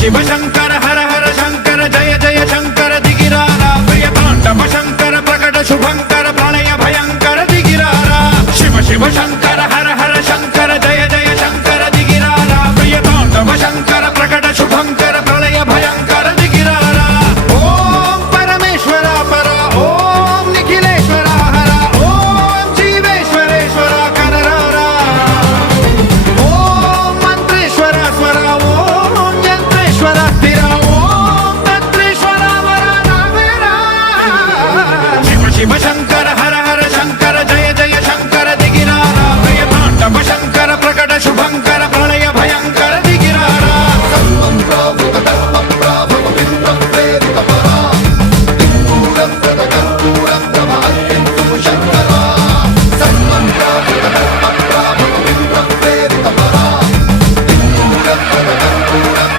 शिव शंकर हर हर शंकर जय जय शंकर दिगिरारा प्रिय तांडव शंकर प्रकट शुभंकर प्रणय भयंकर दिगिरारा शिव शिव शंकर